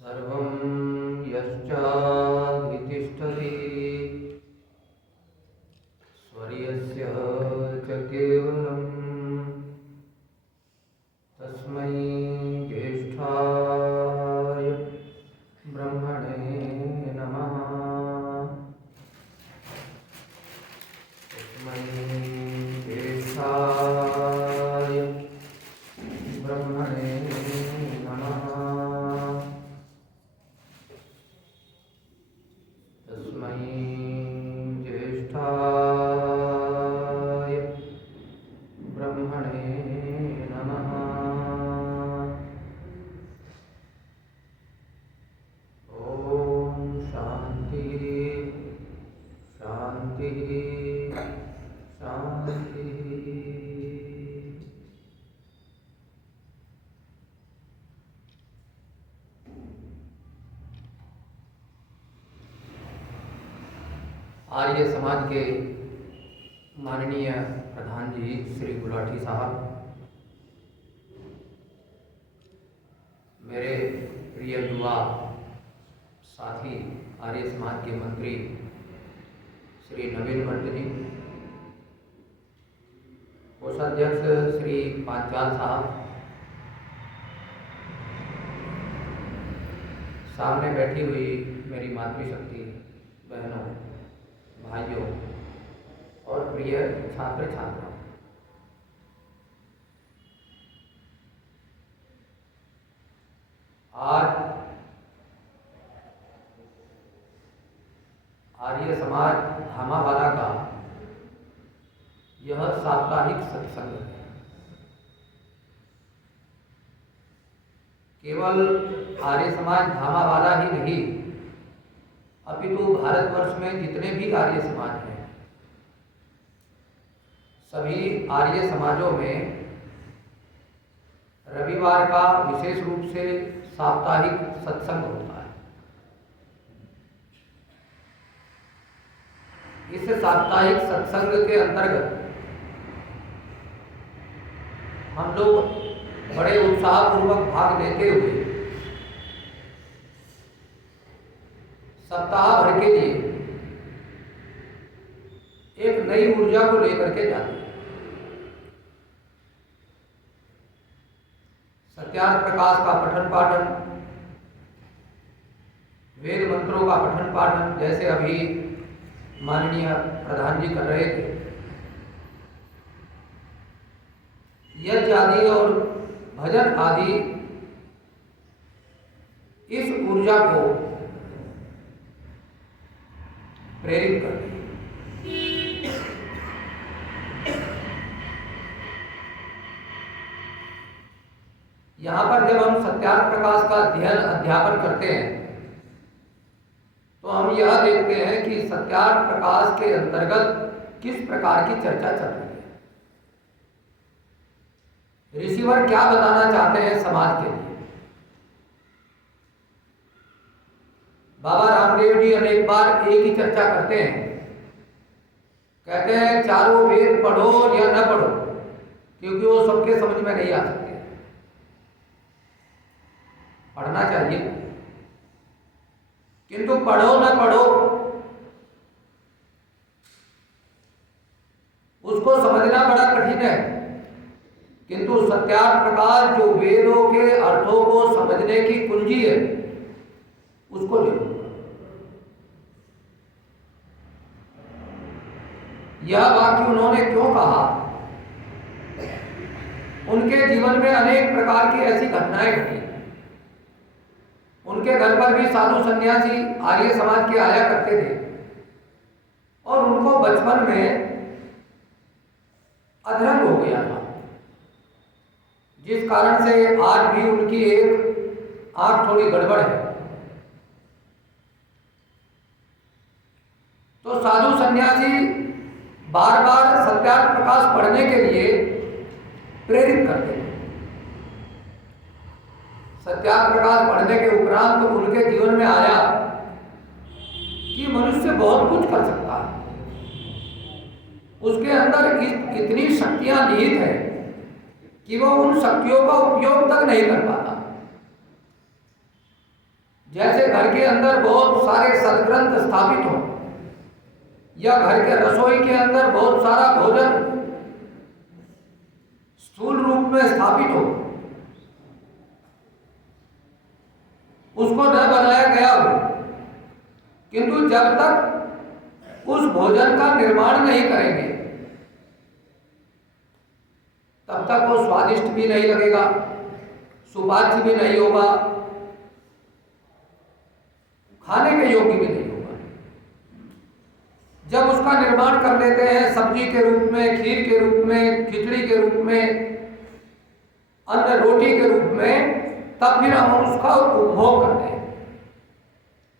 सर्वं यश्चाधितिष्ठति स्वर्यस्य च केवलं तस्मै ज्येष्ठाय ब्रह्मणे नमः। तस्मै ज्येष्ठाय ब्रह्मणे नमः। तस्मै ज्येष्ठाय ब्रह्मणे नमः। ॐ शान्ति शान्ति शान्ति। आर्य समाज के माननीय प्रधान जी श्री गुलाटी साहब, मेरे प्रिय युवा साथी आर्य समाज के मंत्री श्री नवीन भट्ट जी, कोषाध्यक्ष श्री पांचाल साहब, सामने बैठी हुई मेरी मातृशक्ति बहनों, भाइयों और प्रिय छात्र छात्राओं, आज आर्य समाज धामावाला का यह साप्ताहिक सत्संग है। केवल आर्य समाज धामावाला ही नहीं, अपितु भारतवर्ष में जितने भी आर्य समाज हैं, सभी आर्य समाजों में रविवार का विशेष रूप से साप्ताहिक सत्संग होता है। इस साप्ताहिक सत्संग के अंतर्गत हम लोग बड़े उत्साहपूर्वक भाग लेते हुए सप्ताह भर के लिए एक नई ऊर्जा को लेकर के जाते हैं। सत्यार्थ प्रकाश का पठन पाठन, वेद मंत्रों का पठन पाठन, जैसे अभी माननीय प्रधान जी कर रहे थे, यज्ञ आदि और भजन आदि इस ऊर्जा को प्रेरित करते हैं। यहाँ पर जब हम सत्यार्थ प्रकाश का अध्यापन करते हैं तो हम यह देखते हैं कि सत्यार्थ प्रकाश के अंतर्गत किस प्रकार की चर्चा चल रही है, रिसीवर क्या बताना चाहते हैं समाज के लिए। बाबा रामदेव जी अनेक बार एक ही चर्चा करते हैं, कहते हैं चारों वेद पढ़ो या न पढ़ो, क्योंकि वो सबके समझ में नहीं आ सकते। पढ़ना चाहिए, किंतु पढ़ो न पढ़ो उसको समझना बड़ा कठिन है। किंतु सत्यार्थ प्रकाश जो वेदों के अर्थों को समझने की कुंजी है, उसको जरूर। यह वाक्य उन्होंने क्यों कहा? उनके जीवन में अनेक प्रकार की ऐसी घटनाएं घटी। उनके घर पर भी साधु सन्यासी आर्य समाज के आया करते थे और उनको बचपन में अधरंग हो गया था, जिस कारण से आज भी उनकी एक आंख थोड़ी गड़बड़ है। तो साधु सन्यासी बार बार सत्यार्थ प्रकाश पढ़ने के लिए प्रेरित करते हैं। सत्यार्थ प्रकाश पढ़ने के उपरांत तो उनके जीवन में आया कि मनुष्य बहुत कुछ कर सकता है, उसके अंदर इतनी शक्तियां निहित है कि वो उन शक्तियों का उपयोग तक नहीं कर पाता। जैसे घर के अंदर बहुत सारे सदग्रंथ स्थापित हो या घर के रसोई के अंदर बहुत सारा भोजन स्थूल रूप में स्थापित हो, उसको न बनाया गया हो, किंतु जब तक उस भोजन का निर्माण नहीं करेंगे तब तक वो स्वादिष्ट भी नहीं लगेगा, सुपाच्य भी नहीं होगा, खाने के योग्य भी नहीं होगा। जब उसका निर्माण कर लेते हैं सब्जी के रूप में, खीर के रूप में, खिचड़ी के रूप में, अन्न रोटी के रूप में, तब फिर हम उसका उपभोग करते हैं।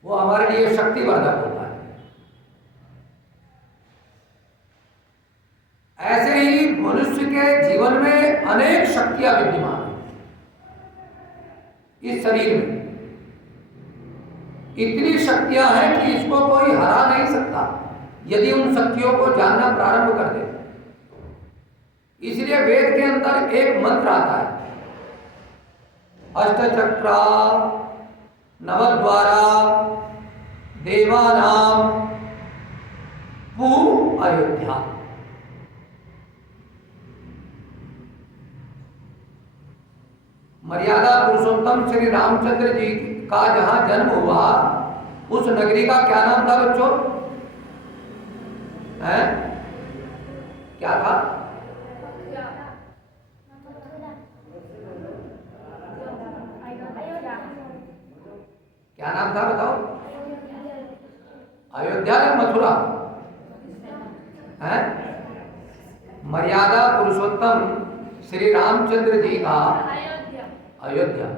वो हमारे लिए शक्तिवर्धक होता है। ऐसे ही मनुष्य के जीवन में अनेक शक्तियां विद्यमान हैं। इस शरीर में इतनी शक्तियां हैं कि इसको कोई हरा नहीं सकता यदि उन शक्तियों को जानना प्रारंभ कर दे। इसलिए वेद के अंदर एक मंत्र आता है, अष्टचक्रा नवद्वारा देवानाम पू अयोध्या। मर्यादा पुरुषोत्तम श्री रामचंद्र जी का जहां जन्म हुआ उस नगरी का क्या नाम था बच्चों? है क्या था? क्या नाम था बताओ? अयोध्या या मथुरा? है मर्यादा पुरुषोत्तम श्री रामचंद्र जी का अयोध्या।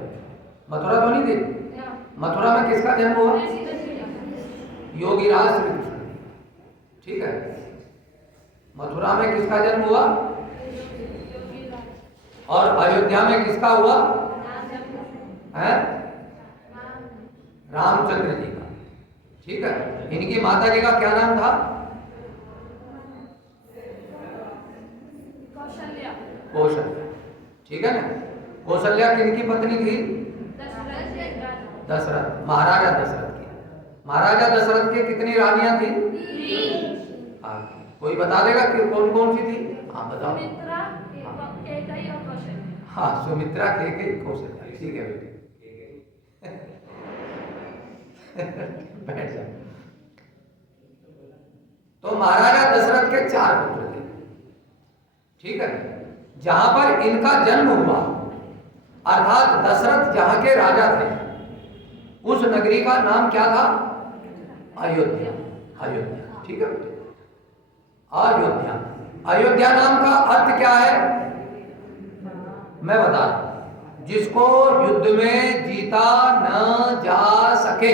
मथुरा तो नहीं थी? मथुरा में किसका जन्म हुआ? योगीराज श्री कृष्ण। ठीक है, मथुरा में किसका जन्म हुआ? और अयोध्या में किसका हुआ? है रामचंद्र जी का। ठीक है, इनकी माता जी का क्या नाम था? कौशल्या। ठीक है ना? कौशल्या किनकी पत्नी थी? दशरथ, महाराजा दशरथ की। महाराजा दशरथ के कितनी रानियां थी? कोई बता देगा कि कौन कौन सी थी? हाँ बताओ। हाँ, सुमित्रा, केकई, कौशल्या। ठीक है बेटी, बैठ जाओ। तो महाराजा दशरथ के 4 पुत्र थे। ठीक है, जहां पर इनका जन्म हुआ अर्थात दशरथ जहां के राजा थे उस नगरी का नाम क्या था? अयोध्या। अयोध्या। ठीक है, अयोध्या। अयोध्या नाम का अर्थ क्या है मैं बता रहा हूं। जिसको युद्ध में जीता न जा सके।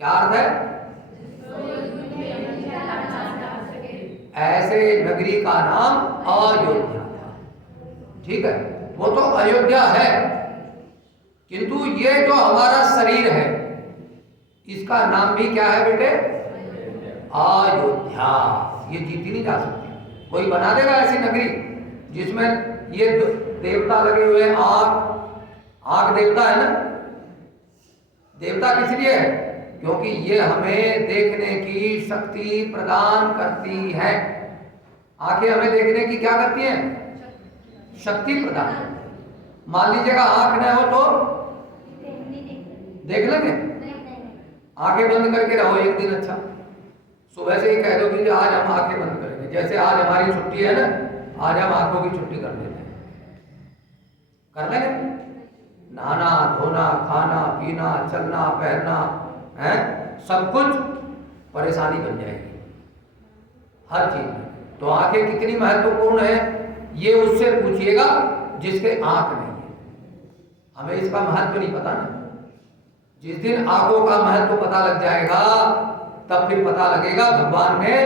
क्या अर्थ है? ऐसे नगरी का नाम अयोध्या था। ठीक है, वो तो अयोध्या है, किंतु ये जो हमारा शरीर है इसका नाम भी क्या है बेटे? अयोध्या। ये जीती नहीं जा सकती। कोई बना देगा ऐसी नगरी जिसमें ये देवता लगे हुए हैं। आग देवता है ना? देवता किस लिए है? क्योंकि ये हमें देखने की शक्ति प्रदान करती है। आंखें हमें देखने की क्या करती हैं? शक्ति प्रदान करती है। मान लीजिएगा आंख न हो तो देख लेंगे? आंखें बंद करके रहो एक दिन। अच्छा, सुबह से ही कह दो कि आज हम आंखें बंद करेंगे। जैसे आज हमारी छुट्टी है ना, आज हम आंखों की छुट्टी कर देते हैं। कर लेंगे? नहाना धोना, खाना पीना, चलना पहनना है, सब कुछ परेशानी बन जाएगी हर चीज में। तो आंखें कितनी महत्वपूर्ण है ये उससे पूछिएगा जिसके आंख नहीं है। हमें इसका महत्व नहीं पता ना। जिस दिन आंखों का महत्व पता लग जाएगा तब फिर पता लगेगा भगवान ने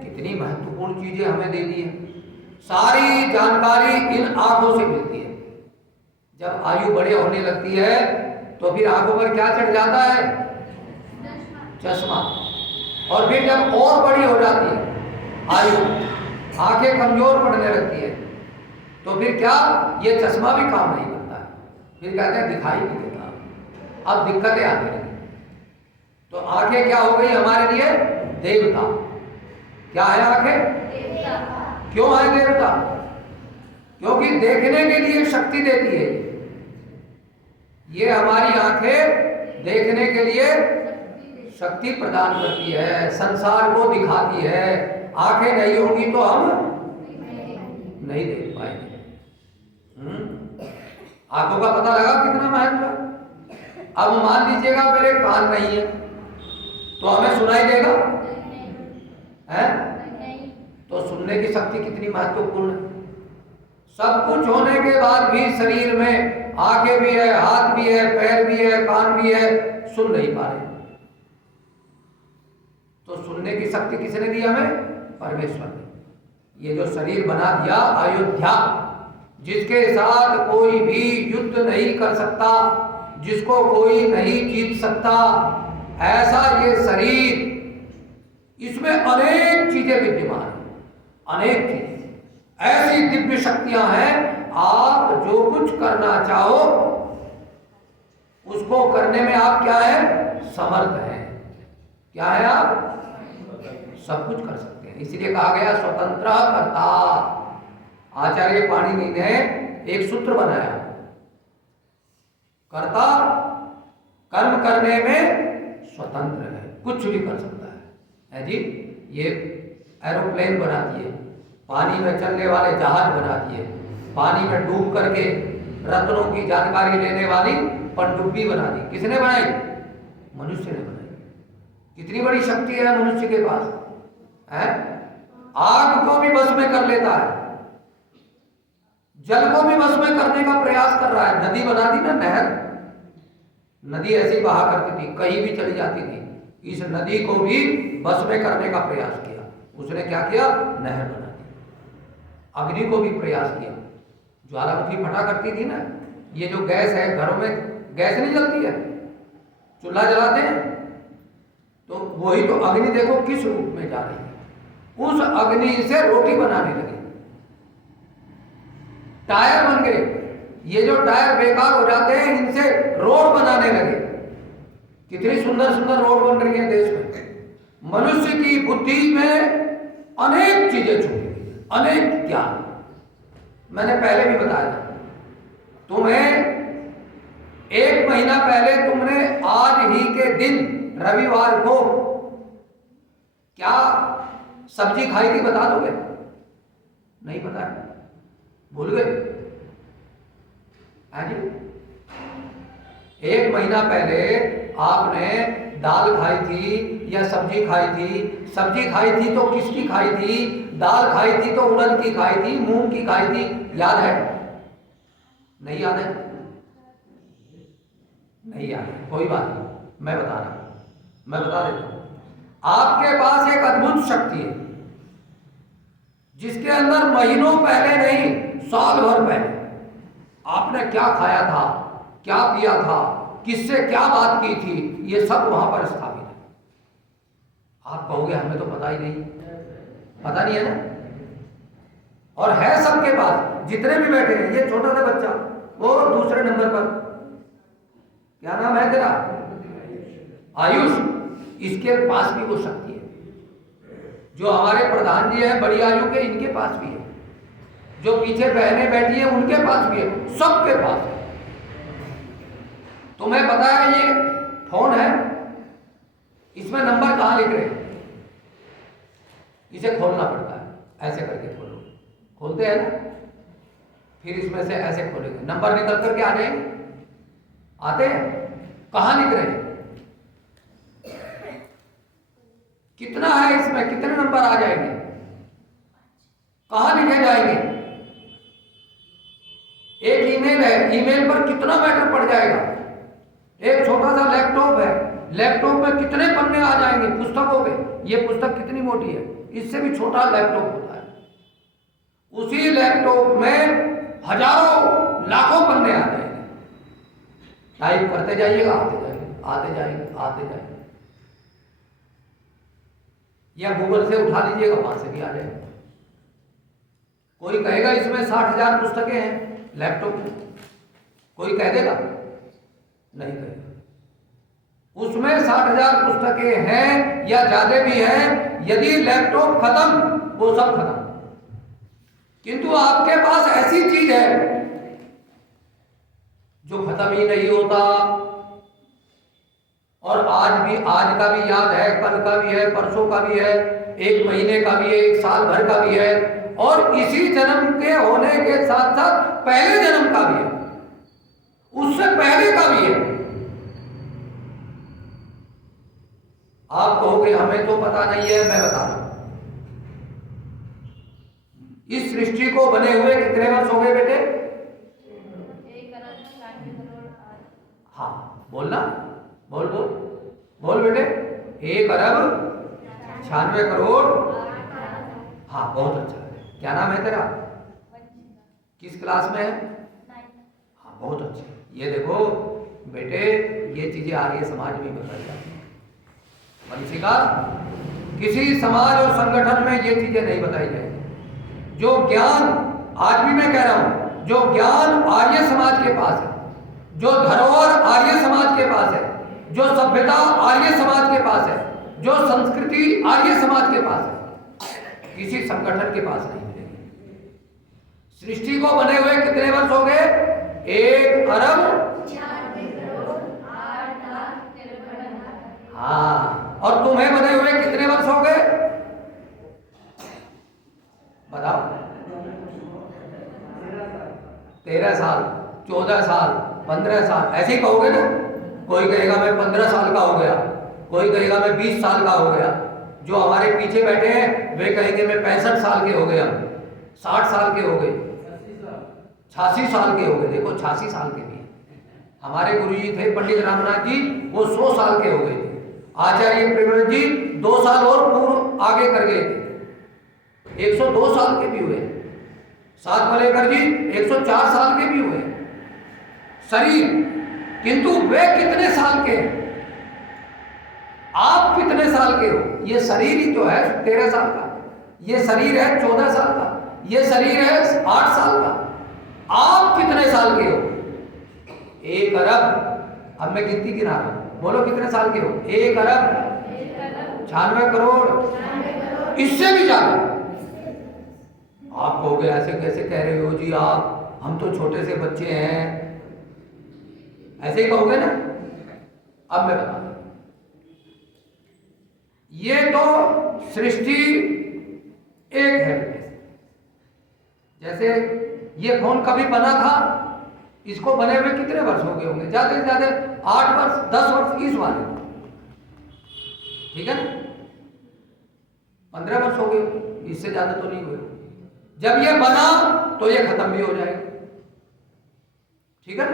कितनी महत्वपूर्ण चीजें हमें दे दी है। सारी जानकारी इन आंखों से मिलती है। जब आयु बड़े होने लगती है तो फिर आंखों पर क्या चढ़ जाता है? चश्मा। और फिर जब और बड़ी हो जाती है आयु, आंखें कमजोर पड़ने लगती है तो फिर क्या? ये चश्मा भी काम नहीं करता है। फिर कहते हैं दिखाई नहीं देता। अब दिक्कतें आने लगी। तो आंखें क्या हो गई हमारे लिए? देवता। क्या है आंखें? क्यों है देवता? क्योंकि देखने के लिए शक्ति देती है। ये हमारी आंखें देखने के लिए शक्ति प्रदान करती है, संसार को दिखाती है। आंखें नहीं होंगी तो हम नहीं देख पाएंगे। आंखों का पता लगा कितना महत्व है। अब मान लीजिएगा मेरे कान नहीं है तो हमें सुनाई देगा है? तो सुनने की शक्ति कितनी महत्वपूर्ण है। सब कुछ होने के बाद भी शरीर में आंखें भी है, हाथ भी है, पैर भी है, कान भी है, सुन नहीं पा रहे। तो सुनने की शक्ति किसने दी हमें? परमेश्वर ने। ये जो शरीर बना दिया अयोध्या, जिसके साथ कोई भी युद्ध नहीं कर सकता, जिसको कोई नहीं जीत सकता, ऐसा ये शरीर, इसमें अनेक चीजें विद्यमान हैं, अनेक चीजें, ऐसी दिव्य शक्तियां हैं। आप जो कुछ करना चाहो उसको करने में आप क्या है? समर्थ हैं। क्या है? आप सब कुछ कर सकते हैं। इसलिए कहा गया स्वतंत्र कर्ता। आचार्य पाणिनि ने एक सूत्र बनाया, कर्ता कर्म करने में स्वतंत्र है, कुछ भी कर सकता है जी। ये एरोप्लेन बना दिए, पानी में चलने वाले जहाज बना दिए, पानी में डूब करके रत्नों की जानकारी लेने वाली पनडुब्बी बना दी। किसने बनाई? मनुष्य ने बनाई। कितनी बड़ी शक्ति है मनुष्य के पास है। आग को भी बस में कर लेता है, जल को भी बस में करने का प्रयास कर रहा है। नदी बना दी ना, नहर, नदी ऐसी बहा करती थी, कहीं भी चली जाती थी। इस नदी को भी बस में करने का प्रयास किया। उसने क्या किया? नहर बना दी। अग्नि को भी प्रयास किया, ज्वालामुखी फटा करती थी ना। ये जो गैस है, घरों में गैस नहीं जलती है, चूल्हा जलाते हैं, तो वही तो अग्नि देखो किस रूप में जा रही है। उस अग्नि से रोटी बनाने लगे, टायर बन गए। ये जो टायर बेकार हो जाते हैं, इनसे रोड बनाने लगे। कितनी सुंदर सुंदर रोड बन रही है देश में। मनुष्य की बुद्धि में अनेक चीजें छुपी हुई हैं, अनेक ज्ञान। मैंने पहले भी बताया था तुम्हें, 1 महीना पहले तुमने आज ही के दिन रविवार को क्या सब्जी खाई थी? बता दोगे? नहीं बताया, भूल गए? हाँ जी। 1 महीना पहले आपने दाल खाई थी या सब्जी खाई थी? सब्जी खाई थी तो किसकी खाई थी? दाल खाई थी तो उड़द की खाई थी, मूंग की खाई थी। याद है? नहीं याद है? नहीं याद है, कोई बात नहीं, मैं बता रहा हूं, मैं बता देता हूं। आपके पास एक अद्भुत शक्ति है जिसके अंदर महीनों पहले नहीं, साल भर पहले आपने क्या खाया था, क्या पिया था, किससे क्या बात की थी, ये सब वहां पर स्थापित है। आप कहोगे हमें तो पता ही नहीं, पता नहीं है ना? और है सबके पास, जितने भी बैठे हैं। ये छोटा सा बच्चा, वो दूसरे नंबर पर, क्या नाम है तेरा? आयुष। इसके पास भी वो शक्ति है। जो हमारे प्रधान जी हैं बड़ी आयु के, इनके पास भी है। जो पीछे बहनें बैठी हैं उनके पास भी है, सबके पास है। तुम्हें पता है ये फोन है, इसमें नंबर कहां लिख रहे हैं? इसे खोलना पड़ता है, ऐसे करके खोलो, खोलते हैं ना, फिर इसमें से ऐसे खोलेंगे, नंबर निकल करके आ जाएंगे। आते हैं? कहां लिख रहे हैं? कितना है इसमें, कितने नंबर आ जाएंगे, कहां लिखे जाएंगे? एक ईमेल है, ईमेल पर कितना मैटर पड़ जाएगा? एक छोटा सा लैपटॉप है, लैपटॉप में कितने पन्ने आ जाएंगे पुस्तकों के? ये पुस्तक कितनी मोटी है, इससे भी छोटा लैपटॉप होता है। उसी लैपटॉप में हजारों लाखों पन्ने आ जाएंगे। टाइप करते जाइएगा, आते जाएंगे, आते जाएंगे, आते जाएंगे। या गूगल से उठा लीजिएगा, वहां से भी आ जाएगा। कोई कहेगा इसमें 60,000 पुस्तकें हैं लैपटॉप में, कोई कह देगा? नहीं कहेगा। उसमें 60,000 पुस्तकें हैं या ज्यादा भी हैं। यदि लैपटॉप खत्म, वो सब खत्म। किंतु आपके पास ऐसी चीज है जो खत्म ही नहीं होता, और आज का भी याद है, कल का भी है, परसों का भी है, 1 महीने का भी है, 1 साल भर का भी है, और इसी जन्म के होने के साथ साथ पहले जन्म का भी है, उससे पहले का भी है। आप कहोगे हमें तो पता नहीं है, मैं बता रहा हूं। इस सृष्टि को बने हुए कितने वर्ष हो गए बेटे? 1,96,00,000,000। हाँ बोलना, बोल बोल बोल बेटे। 1,96,00,000,000। हाँ बहुत अच्छा है। क्या नाम है तेरा? किस क्लास में है? हाँ बहुत अच्छे। ये देखो बेटे, ये चीजें आगे समाज में बताई जाती हैं। वंशिका, किसी समाज और संगठन में ये चीजें नहीं बताई जाएगी। जो ज्ञान, आज भी मैं कह रहा हूं, जो ज्ञान आर्य समाज के पास है, जो धरोहर आर्य समाज के पास है, जो सभ्यता आर्य समाज के पास है, जो संस्कृति आर्य समाज के पास है, किसी संगठन के पास नहीं मिलेगी। सृष्टि को बने हुए कितने वर्ष हो गए? 1,96,00,000,000। हाँ, और तुम्हें बने हुए कितने वर्ष हो गए बताओ? 13 साल, 14 साल, 15 साल, ऐसे ही कहोगे ना। कोई कहेगा मैं 15 साल का हो गया, कोई कहेगा मैं 20 साल का हो गया। जो हमारे पीछे बैठे हैं वे कहेंगे मैं 65 साल के हो गया, 60 साल के हो गए, 86 साल के हो गए। देखो 86 साल के भी हमारे गुरुजी थे पंडित रामनाथ जी, वो 100 साल के हो गए थे। आचार्य प्रेमानंद जी 2 साल और पूर्व आगे कर गए थे, 102 साल के भी हुए। सात मलेकर जी 104 साल के भी हुए शरीर। किंतु वे कितने साल के हैं? आप कितने साल के हो? ये शरीर ही तो है 13 साल का, ये शरीर है 14 साल का, ये शरीर है 8 साल का। आप कितने साल के हो? 1 अरब। अब मैं गिनती गिना रहा हूं, बोलो कितने साल के हो? 1 अरब 96 करोड़, इससे भी ज्यादा। आप कहोगे ऐसे कैसे कह रहे हो जी आप, हम तो छोटे से बच्चे हैं, ऐसे ही कहोगे ना। अब मैं बता दूं, ये तो सृष्टि एक है। जैसे ये फोन कभी बना था, इसको बने हुए कितने वर्ष हो गए होंगे? ज्यादा से ज्यादा 8 वर्ष, 10 वर्ष इस वाले, ठीक है ना, 15 वर्ष हो गए, इससे ज्यादा तो नहीं हुए। जब ये बना तो ये खत्म भी हो जाएगा, ठीक है ना।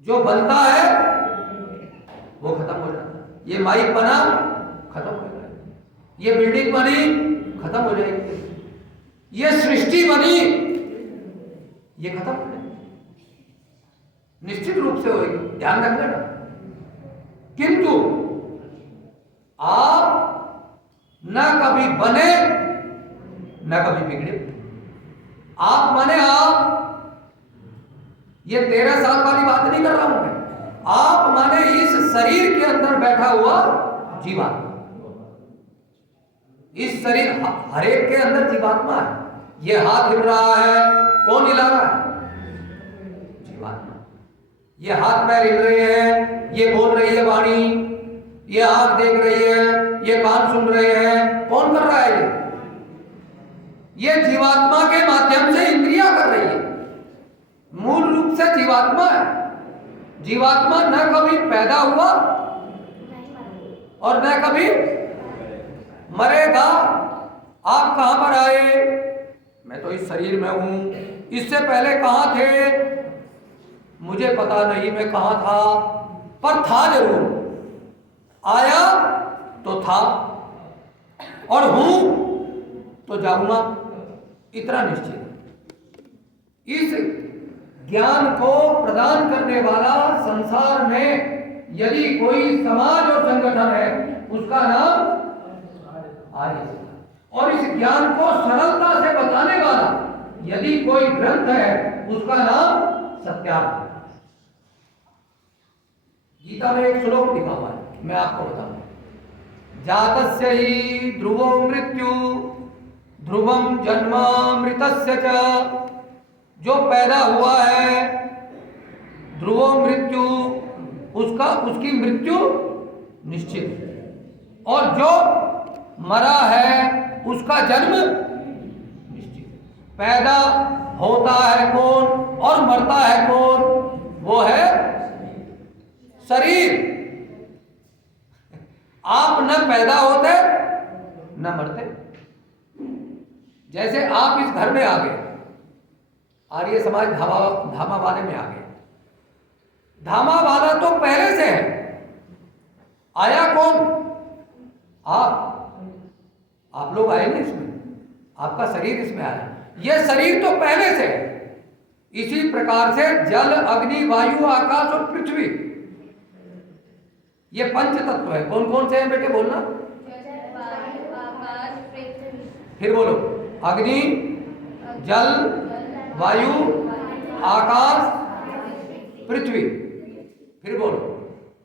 जो बनता है वो खत्म हो जाता है। ये माइक बना, खत्म हो जाएगा। ये बिल्डिंग बनी, खत्म हो जाएगी। ये सृष्टि बनी, ये खत्म हो जाएगी, निश्चित रूप से होगी, ध्यान रख लेना। किंतु आप न कभी बने न कभी बिगड़े। आप माने आप, ये 13 साल वाली बात नहीं कर रहा हूं मैं। आप माने इस शरीर के अंदर बैठा हुआ जीवात्मा। इस शरीर, हर एक के अंदर जीवात्मा है। ये हाथ हिल रहा है, कौन हिला रहा है? जीवात्मा। ये हाथ पैर हिल रहे हैं, ये बोल रही है वाणी, ये आंख देख रही है, ये कान सुन रहे हैं, कौन कर रहा है? ये जीवात्मा के माध्यम से इंद्रियां कर रही है। मूल रूप से जीवात्मा है। जीवात्मा न कभी पैदा हुआ और न कभी मरेगा। आप कहां पर आए? मैं तो इस शरीर में हूं। इससे पहले कहां थे? मुझे पता नहीं मैं कहां था, पर था जरूर। आया तो था, और हूं तो जाऊंगा, इतना निश्चित। इस ज्ञान को प्रदान करने वाला संसार में यदि कोई समाज और संगठन है, उसका नाम आर्य समाज। और इस ज्ञान को सरलता से बताने वाला यदि कोई ग्रंथ है, उसका नाम सत्यार्थ। गीता में एक श्लोक लिखा हुआ है, मैं आपको बताऊं। जातस्य ही ध्रुवो मृत्यु ध्रुवम जन्मामृतस्य च। जो पैदा हुआ है ध्रुवो मृत्यु, उसकी मृत्यु निश्चित, और जो मरा है उसका जन्म निश्चित। पैदा होता है कौन और मरता है कौन? वो है शरीर। आप न पैदा होते न मरते। जैसे आप इस घर में आ गए, आर्य समाज धामा वाले में आ गए। धामा वाला तो पहले से है, आया कौन? आप लोग आए ना इसमें, आपका शरीर इसमें आया। यह शरीर तो पहले से है। इसी प्रकार से जल, अग्नि, वायु, आकाश और पृथ्वी, ये पंच तत्व है। कौन कौन से हैं बेटे, बोलना। फिर बोलो। अग्नि, जल, वायु, आकाश, पृथ्वी। फिर बोलो।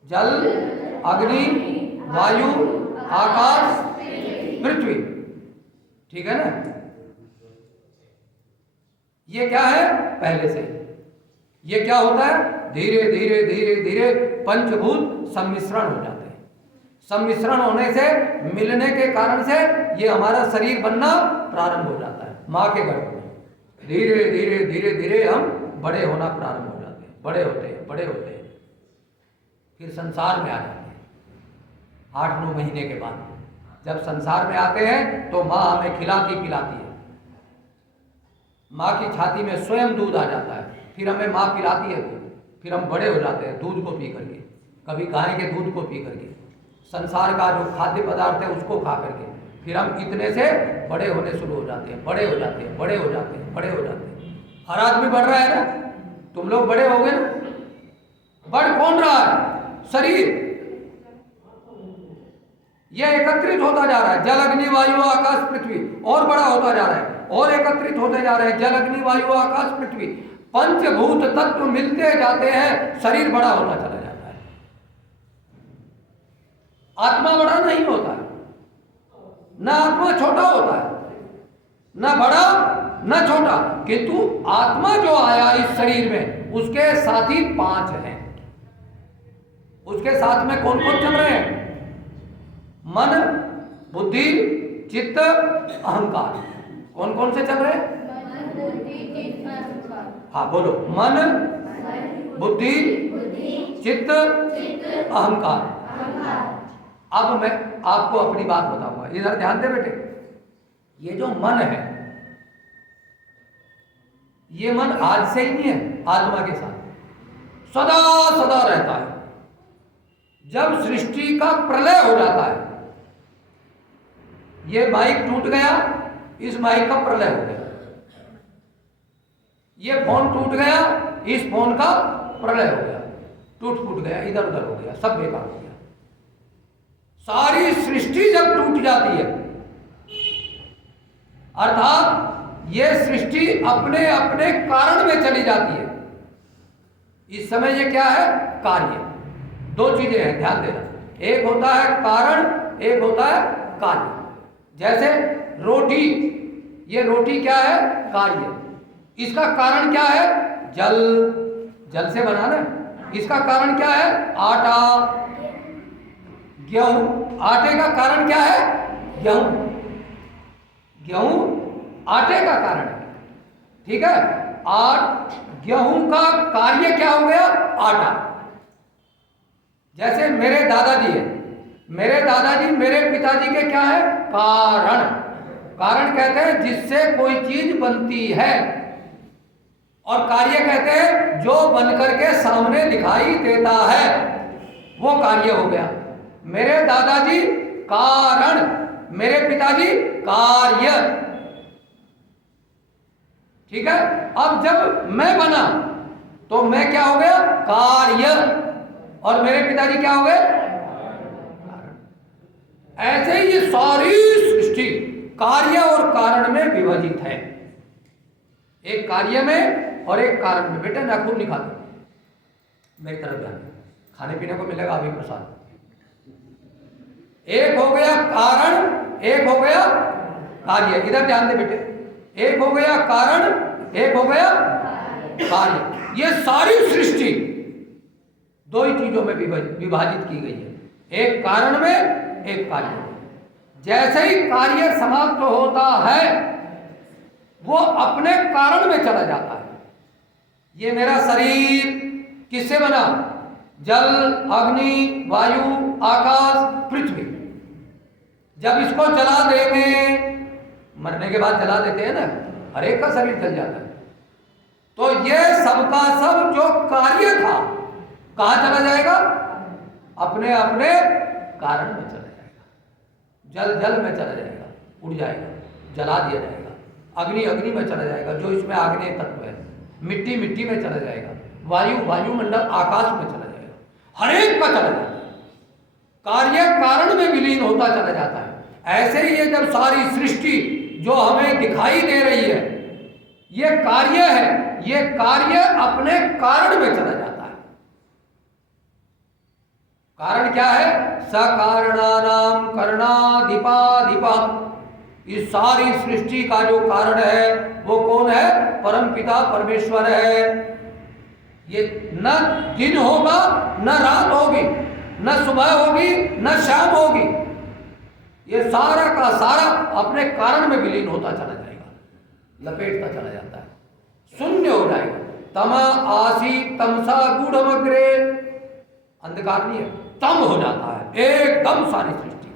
जल, अग्नि, वायु, आकाश, पृथ्वी। ठीक है ना? ये क्या है? पहले से। ये क्या होता है? धीरे धीरे धीरे धीरे पंचभूत सम्मिश्रण हो जाते हैं। सम्मिश्रण होने से, मिलने के कारण से ये हमारा शरीर बनना प्रारंभ हो जाता है। माँ के गर्भ में धीरे धीरे धीरे धीरे हम बड़े होना प्रारंभ हो जाते हैं। बड़े होते हैं, बड़े होते हैं, फिर संसार में आ जाते हैं। 8-9 महीने के बाद जब संसार में आते हैं तो माँ हमें खिलाती पिलाती है। माँ की छाती में स्वयं दूध आ जाता है, फिर हमें माँ पिलाती है दूध, फिर हम बड़े हो जाते हैं दूध को पी करके, कभी गाय के दूध को पी करके, संसार का जो खाद्य पदार्थ है उसको खा करके, फिर हम इतने से बड़े होने शुरू हो जाते हैं, बड़े हो जाते हैं, बड़े हो जाते हैं, बड़े हो जाते हैं। हर आदमी बढ़ रहा है ना, तुम लोग बड़े हो गए ना। बढ़ कौन रहा है? शरीर। यह एकत्रित होता जा रहा है। जल, अग्नि, वायु, आकाश, पृथ्वी, और बड़ा होता जा रहा है, और एकत्रित होते जा रहे हैं। जल, अग्नि, वायु, आकाश, पृथ्वी, पंचभूत तत्व मिलते जाते हैं, शरीर बड़ा होता चला जाता है। आत्मा बड़ा नहीं होता है, न आत्मा छोटा होता है, न बड़ा न छोटा, किंतु आत्मा जो आया इस शरीर में, उसके साथी 5 हैं। उसके साथ में कौन कौन चल रहे हैं? मन, बुद्धि, चित्त, अहंकार। कौन कौन से चल रहे हैं? हाँ बोलो। मन, बुद्धि, चित्त, अहंकार। अब मैं आपको अपनी बात बताऊंगा, इधर ध्यान दे बेटे। ये जो मन है, ये मन आज से ही नहीं है, आत्मा के साथ सदा सदा रहता है। जब सृष्टि का प्रलय हो जाता है, ये माइक टूट गया, इस माइक का प्रलय हो गया। ये फोन टूट गया, इस फोन का प्रलय हो गया, टूट गया, इधर उधर हो गया, सब बेकार हो गया। सारी सृष्टि जब टूट जाती है, अर्थात ये सृष्टि अपने अपने कारण में चली जाती है। इस समय ये क्या है? कार्य। 2 चीजें हैं, ध्यान देना। एक होता है कारण, एक होता है कार्य। जैसे रोटी, ये रोटी क्या है? कार्य। इसका कारण क्या है? जल, जल से बना ना। इसका कारण क्या है? आटा, गेहूं। आटे का कारण क्या है? गेहूं। गेहूं आटे का कारण है, ठीक है। गेहूं का कार्य क्या हो गया? आटा। जैसे मेरे दादाजी हैं, मेरे दादाजी मेरे पिताजी के क्या है? कारण। कारण कहते हैं जिससे कोई चीज बनती है, और कार्य कहते हैं जो बनकर के सामने दिखाई देता है, वो कार्य हो गया। मेरे दादाजी कारण, मेरे पिताजी कार्य, ठीक है। अब जब मैं बना तो मैं क्या हो गया? कार्य, और मेरे पिताजी क्या हो गए? कारण। ऐसे ही ये सारी सृष्टि कार्य और कारण में विभाजित है। एक कार्य में और एक कारण में। बेटा नाखून निकाल दो, मेरी तरफ ध्यान। खाने पीने को मिलेगा अभी प्रसाद। एक हो गया कारण, एक हो गया कार्य। इधर ध्यान दे बेटे, एक हो गया कारण, एक हो गया कार्य। ये सारी सृष्टि दो ही चीजों में विभाजित की गई है, एक कारण में, एक कार्य में। जैसे ही कार्य समाप्त होता है वो अपने कारण में चला जाता है। ये मेरा शरीर किससे बना? जल, अग्नि, वायु, आकाश, पृथ्वी। जब इसको जला देंगे, मरने के बाद जला देते हैं ना, हर एक का शरीर जल जाता है, तो ये सबका सब जो कार्य था कहां चला जाएगा? अपने अपने कारण में चला जाएगा। जल जल में चला जाएगा, उड़ जाएगा, जला दिया जाएगा। अग्नि अग्नि में चला जाएगा, जो इसमें आग्नेय तत्व है। मिट्टी मिट्टी में चला जाएगा। वायु वायुमंडल आकाश में चला जाएगा। हर एक का चला जाएगा। कार्य कारण में विलीन होता चला जाता है। ऐसे ही ये जब सारी सृष्टि जो हमें दिखाई दे रही है ये कार्य है, ये कार्य अपने कारण में चला जाता है। कारण क्या है? सकारणानाम करणाधिपाधिपा। इस सारी सृष्टि का जो कारण है वो कौन है? परमपिता परमेश्वर है। ये न दिन होगा, न रात होगी, न सुबह होगी, न शाम होगी। ये सारा का सारा अपने कारण में विलीन होता चला जाएगा, लपेटता चला जाता है, शून्य हो जाएगा। तमा आसी तमसा गूढ़मग्रे। अंधकार नहीं है, तम हो जाता है एकदम सारी सृष्टि।